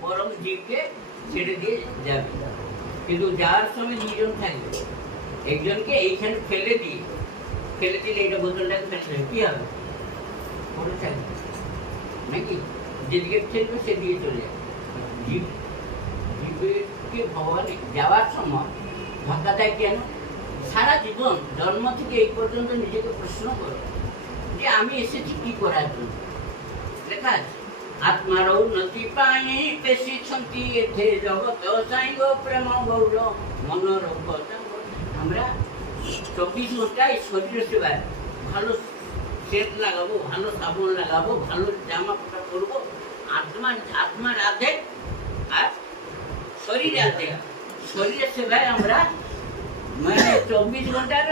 পরম জীবকে ছেড়ে দিয়ে যাবে। কিন্তু দুজন থাকবে। একজনকে এইখানে ফেলে দিয়ে, ফেলে দিলে এটা ফেলে কি হবে? থাকবে নাকি? যেদিকে ফেলবে চলে যাবে। জীব জীবকে ভগবান যাওয়ার সময় ধাক্কা দেয় কেন? সারা জীবন জন্ম থেকে এই পর্যন্ত নিজেকে প্রশ্ন করো যে আমি এসেছি কি করার জন্য? লেখা আছে। আত্মার উন্নতি পাই পেশিছন্তি এথে জগত সাইঙ্গ প্রেম গৌর, মনর কথা আমরা চব্বিশ ঘন্টায় শরীর সেবায়। ভালো সেট লাগাবো, ভালো সাবন লাগাবো, ভালো জামা কাপড় পরবো। আত্মা আত্মার আধে আর শরীরে আধে শরীরের সেবায় আমরা মানে চব্বিশ ঘণ্টার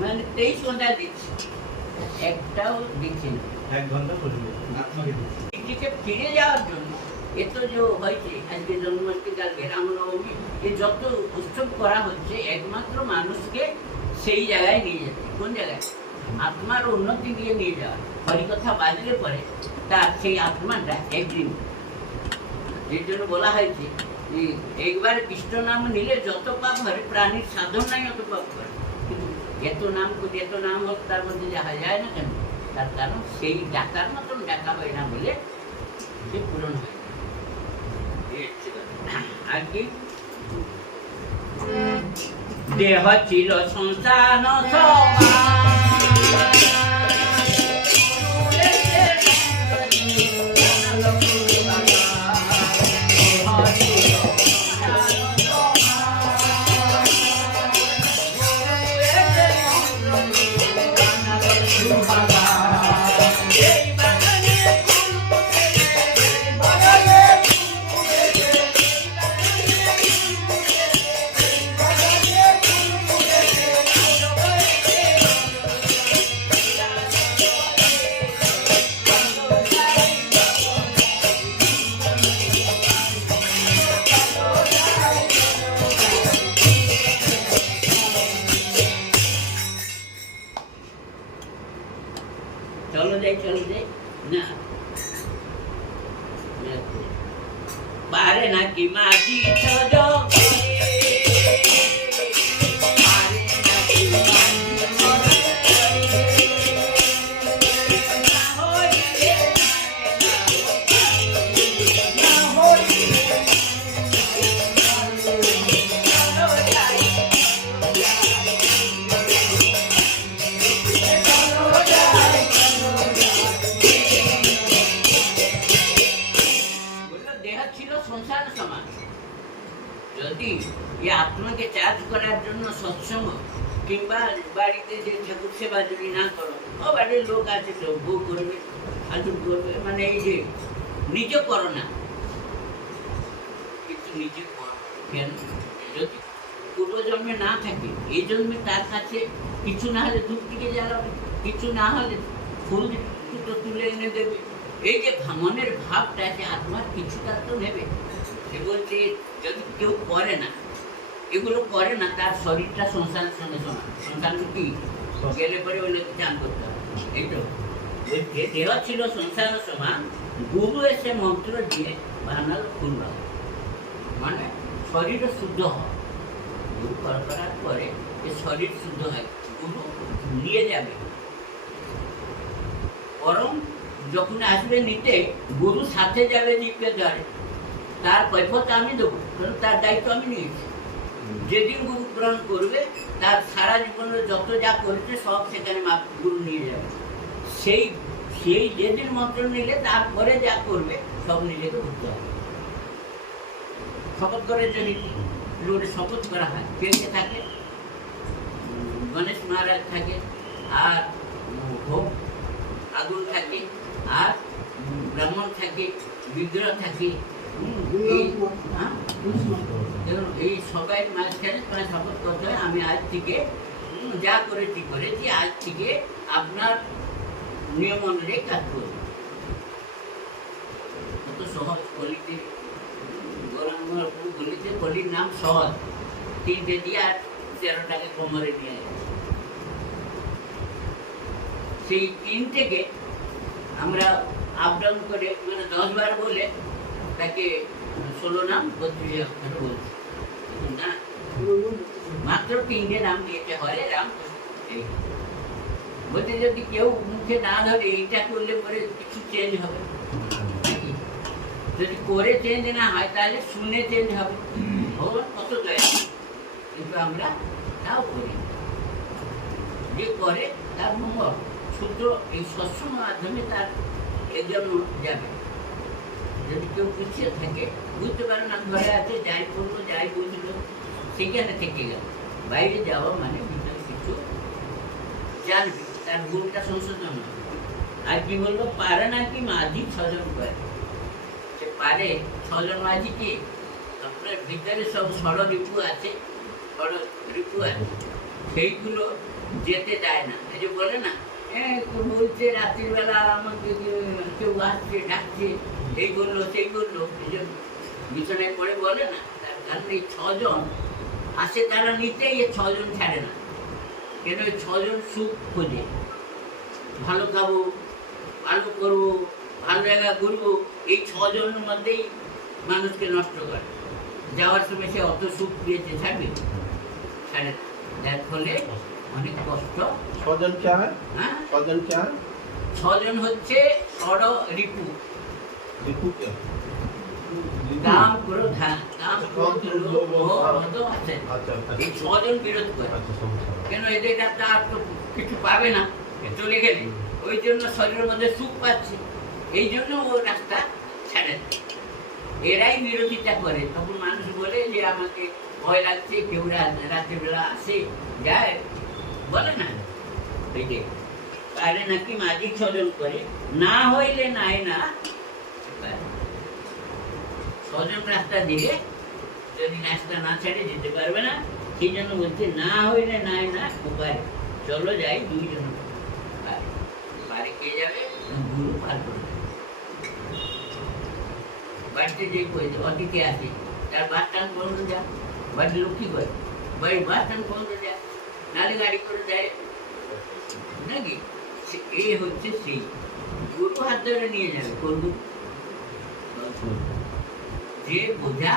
মানে তেইশ ঘণ্টা দিচ্ছি। একটাও দিচ্ছি না। এক ঘণ্টা ফিরে যাওয়ার জন্য এত যে হয়েছে, আজকে জন্মাষ্টমী কালকে রামনবমী এই যত উৎসব করা হচ্ছে, একমাত্র মানুষকে সেই জায়গায় নিয়ে কোন জায়গায়? আত্মার উন্নতি দিয়ে নিয়ে যাওয়া। হরিকথা বাজলে পরে তার সেই আত্মাটা একদিন। এর জন্য বলা হয়েছে একবার কৃষ্ণ নাম নিলে যত পাপ হয়, প্রাণীর সাধন নাই অত পাপ করে কিন্তু এত নাম এত নাম হোক তার মধ্যে যাওয়া যায় না কেন? তার কারণ সেই ডাকার মতন ডাকা হয় না বলে সে পূরণ হয়। আর কি দেহ ছিল সংসান চলো না পারে নাকি মাটি যদি এই আত্মাকে চার্জ করার জন্য সৎসঙ্গ কিংবা বাড়িতে যে ঠাকুর সেবা যদি না করো, ও বাড়ির লোক আছে তো করবে আলু করবে মানে এই যে নিজে করো না। কিন্তু নিজে কেন? যদি পূর্বজন্মে না থাকে, এই জন্মে তার কাছে কিছু না হলে ধূপ দিকে জ্বালাবে, কিছু না হলে ফুল দুটো তুলে এনে দেবে। এই যে ভা- মনের ভাবটা আছে, আত্মার কিছুটা তো নেবে। সে বলছে যদি কেউ করে না, এগুলো করে না, তার শরীরটা সংসারের সঙ্গে সংসার কি? গেলে পরে ওই করতে হবে। এই তো। দেহ ছিল সংসার সমান, গুরু এসে মন্ত্র দিয়ে বানাল পূর্ণ মানে শরীর শুদ্ধ হয়। গুরু করার পরে এ শরীর শুদ্ধ হয়। গুরু নিয়ে যাবে। বরং যখন আসবে নিতে, গুরু সাথে যাবে জীবকে ধরে। তার কৈফত আমি দেবো, কারণ তার দায়িত্ব আমি নিয়েছি। যেদিন গুরু গ্রহণ করবে, তার সারা জীবনের যত যা করেছে, সব সেখানে গুরু নিয়ে যাবে। সেই সেই যেদিন মন্ত্র নিলে, তারপরে যা করবে, সব নিজেকে বুঝতে হবে। শপথ করে যদি রোডে শপথ করা হয়, কে কে থাকে? গণেশ মহারাজ থাকে, আর ভোগ আগুন থাকে, আর ব্রাহ্মণ থাকে, বিগ্রহ থাকে এই সবাই মাঝখানে তোমার শপথ করতে হয় আমি আজ থেকে যা করেছি করেছি, আজ থেকে আপনার নিয়ম অনুযায়ী কাজ করব। কত সহজ কলিতে কলিতে কলির নাম সহজ। তিনটে দিয়ে আর তেরো টাকা কোমরে নিয়ে সেই তিন থেকে আমরা আপ ডাউন করে মানে দশ বার বলে তাকে ষোলো নাম, বত্রিশ অক্ষর বলছে। মাত্র তিনটে নাম দিয়েছে হরে রাম। বলতে যদি কেউ মুখে না ধরে এইটা করলে পরে কিছু চেঞ্জ হবে। যদি করে চেঞ্জ না হয়, তাহলে শুনে চেঞ্জ হবে। ভগবান কত দয়া। কিন্তু আমরা তাও করি যে করে, তার মঙ্গল। সূত্র এই সৎসঙ্গ মাধ্যমে তার এজন্য যাবে। যদি কেউ পিছিয়ে থাকে, বুঝতে পারে না ঘরে আছে, যাই করল, যাই বুঝলো সেখানে থেকে গেল। বাইরে যাওয়া মানে ভিতরে কিছু জানবে, তার ভুলটা সংশোধন হবে। আর কি বলল পারে না কি মাঝি, ছজন করে সে পারে, ছজন মাঝি কি? আপনার ভিতরে সব ষড় রিপু আছে ষড় রিপু আছে। সেইগুলো যেতে দেয় না। এই যে বলে না হ্যাঁ বলছে রাত্রির বেলা আমাকে কেউ- কেউ আসছে, ডাকছে এই করল সেই করল এই যে বিছানায় পড়ে বলে না তার কারণ এই ছজন আসে তারা নিতে এই ছজন ছাড়ে না। কেন ওই ছজন সুখ খোঁজে? ভালো খাব ভালো করব ভালো জায়গা ঘুরবো এই ছজনের মধ্যেই মানুষকে নষ্ট করে। যাওয়ার সময় সে অত সুখ পেয়েছে ছাড়বে? ছাড়ে যার ফলে অনেক কষ্ট। ছজন কে হ্যাঁ? ছজন কে ছজন হচ্ছে ষড় রিপু। করে কিছু পাবে না চলে গেলে ওই জন্য শরীরের মধ্যে সুখ পাচ্ছে এই জন্য ও রাস্তা এরাই বিরোধিতা করে তখন মানুষ বলে যে আমাকে ভয় লাগছে কেউ রাত্রিবেলা আসে যায় বলে না এই যে আরে নাকি মাঝি ছজন করে না হইলে নাই না ছজন রাস্তা দিলে যদি রাস্তা না ছাড়ে যেতে পারবে না সেই জন্য বলছে না হইলে নাই না উপায় চলো যাই দুইজন পারে পারে কে যাবে গুরু পার করবে বাড়িতে যে কই অতিথি আছে তার বাস স্ট্যান্ড বন্ধ যা বাড়ির লোক কি করে বাড়ির বাস স্ট্যান্ড বন্ধ যা নালে গাড়ি করে যায় নাকি সে- এই হচ্ছে সেই গুরু হাত ধরে নিয়ে যাবে কোন গুরু? যে বোঝা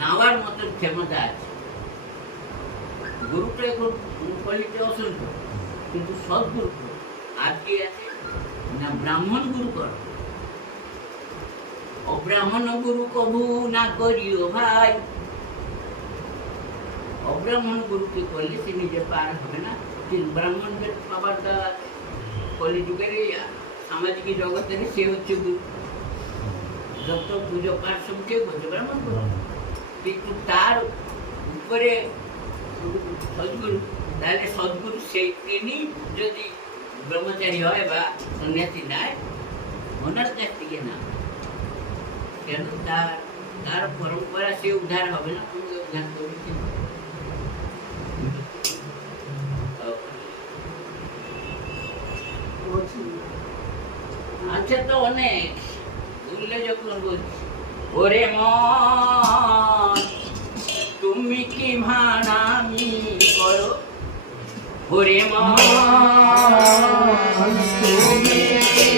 নেওয়ার মতন ক্ষমতা আছে। গুরুটা এখন কলিতে অসংখ্য, কিন্তু সদ্গুরু আর কি আছে? না ব্রাহ্মণ গুরু কর। অব্রাহ্মণ গুরু কবু না করিও ভাই। অব্রাহ্মণ গুরুকে করলে সে নিজে পার হবে না? কিন্তু ব্রাহ্মণদের পাবার দ্বারা কলিযুগের সামাজিক জগতের সে হচ্ছে গুরু। যত পুজো পাঠ সব কেউ করছে ব্রাহ্মণ গুরু কিন্তু তার উপরে সদ্গুরু তাহলে সদ্গুরু সেই তিনি যদি ব্রহ্মচারী হয় বা সন্ন্যাসী নেয় ওনার কাছ থেকে না কেন তার তার পরম্পরা সে উদ্ধার হবে না তোমাকে উদ্ধার করবে কে? আচ্ছা তো অনেক বললে যখন ওরে মন তুমি কি ভানামি করো? ওরে মন তুমি কি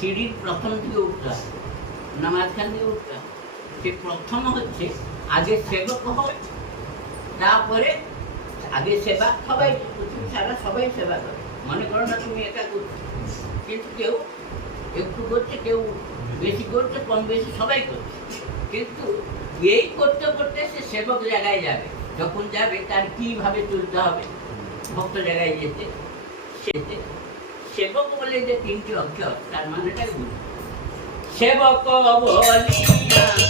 সিঁড়ির প্রথম দিকে উঠতে হয়, না মাঝখান দিকে উঠতে হয়। সে প্রথম হচ্ছে আগে সেবক হয়, তারপরে আগে সেবা, সবাই সারা সবাই সেবা করে। মনে করো না তুমি একা করছ, কিন্তু কেউ, একটু করছে, কেউ বেশি করছে, কম বেশি সবাই করছে। কিন্তু এই করতে করতে সে সেবক জায়গায় যাবে। যখন যাবে তার কীভাবে চলতে হবে, ভক্ত জায়গায় যেতে, সেতে সেবক বলে যে তিনটি অক্ষর তার মানেটাই সেবক বলিয়া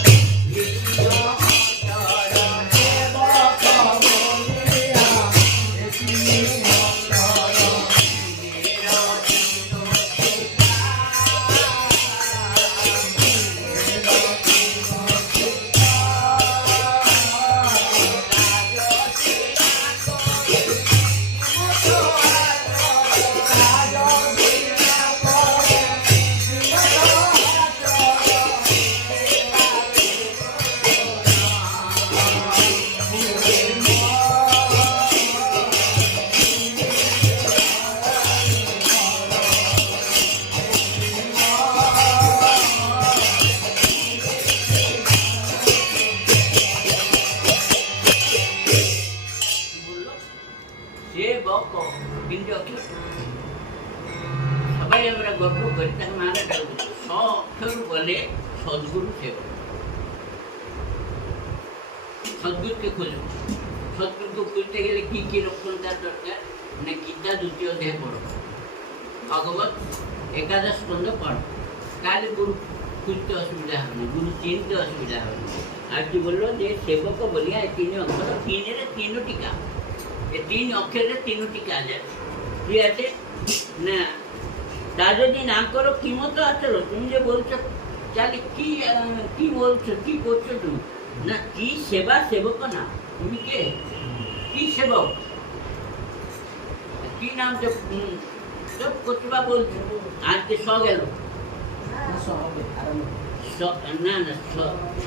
মানে গীতা দ্বিতীয় দেহ পড়ো। ভগবত একাদশ স্কন্ধ পড়ো। তাহলে গুরু খুঁজতে অসুবিধা হবে না, গুরু চিনতে অসুবিধা হবে আর কি বলল যে সেবক বলিয়া এই তিন অক্ষর তিনের তিনটি কাজ এই তিন অক্ষরের তিনটি কাজ আছে। ঠিক আছে? না, তা যদি না করো, কি মতো আসলো তুমি যে বলছো, তাহলে কি কি বলছো, কি করছ তুমি? না, কি সেবা সেবক না? তুমি কে? কি সেবক? কি নাম উম, সব কতবা বলছো আজকে স গেল। না না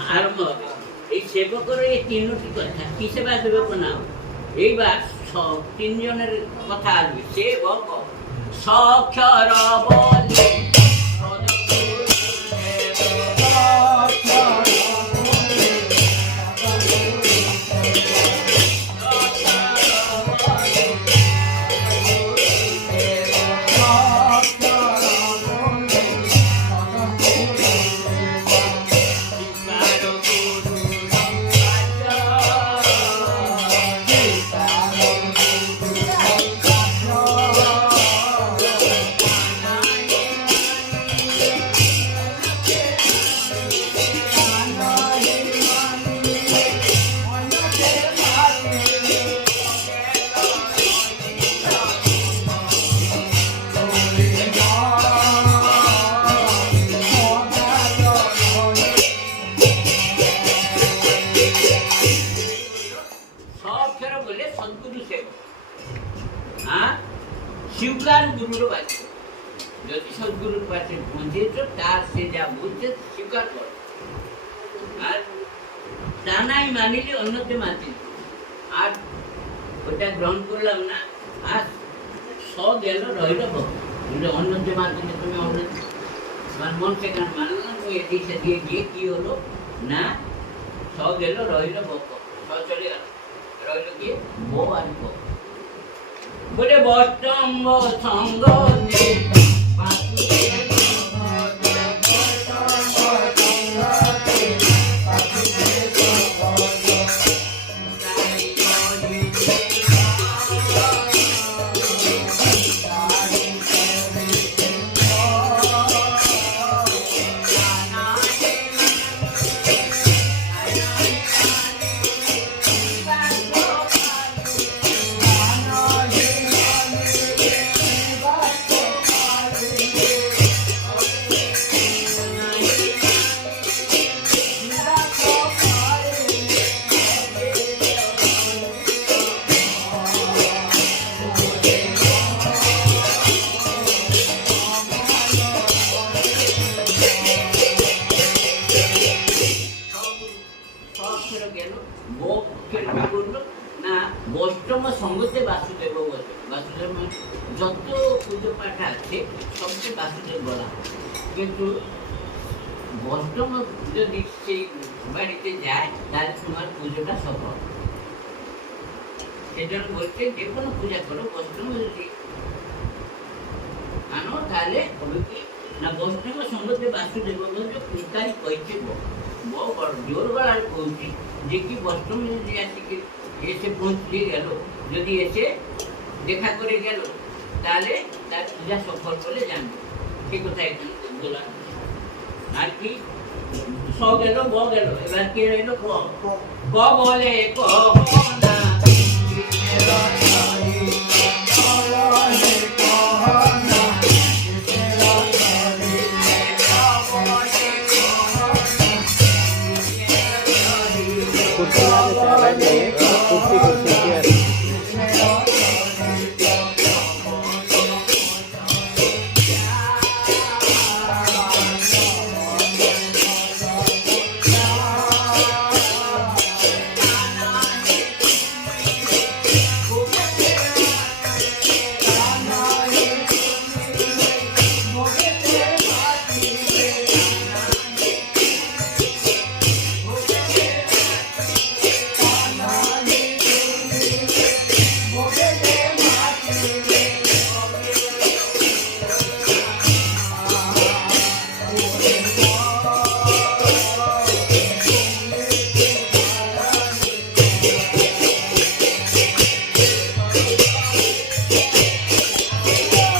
আরম্ভ হবে। এই সেবকের এই তিনটি কথা কি সেবা সেবক নাম এইবার তিনজনের কথা আসবে। সেবক সক্ষর বলে গুরুর বাক্য যদি সদ্গুরুর কাছে পৌঁছেছ তার সে যা বলছে স্বীকার কর। আর তা নাই মানিলে অন্যকে মাতিল আর ওটা গ্রহণ করলাম না, আর স গেল রইল অন্যকে মাতিলে তুমি অন্য তোমার মন সেখানে মানল না? তুমি এটি সেদিকে গিয়ে কি হলো? না স গেল রইল ভোগ স চলে গেল। রইল গিয়ে বউ আর ভোগ বলে বষ্টম্ব সঙ্গ সফল সেজন্য বলছে, যে কোনো পূজা করো বৈষ্ণব যদি আনো তাহলে হবে কি? না বৈষ্ণব সঙ্গতে বাসুদেব বউ বউ বড় জোর গলার কৌছি যে কি বৈষ্ণব যদি আজকে এসে পৌঁছে গেল। যদি এসে দেখা করে গেল, তাহলে তার পূজা সফল বলে জানবে। সে কথা এখানে আর কি? স গেল ব গেল এবার কে রইল ক ক বলে ক না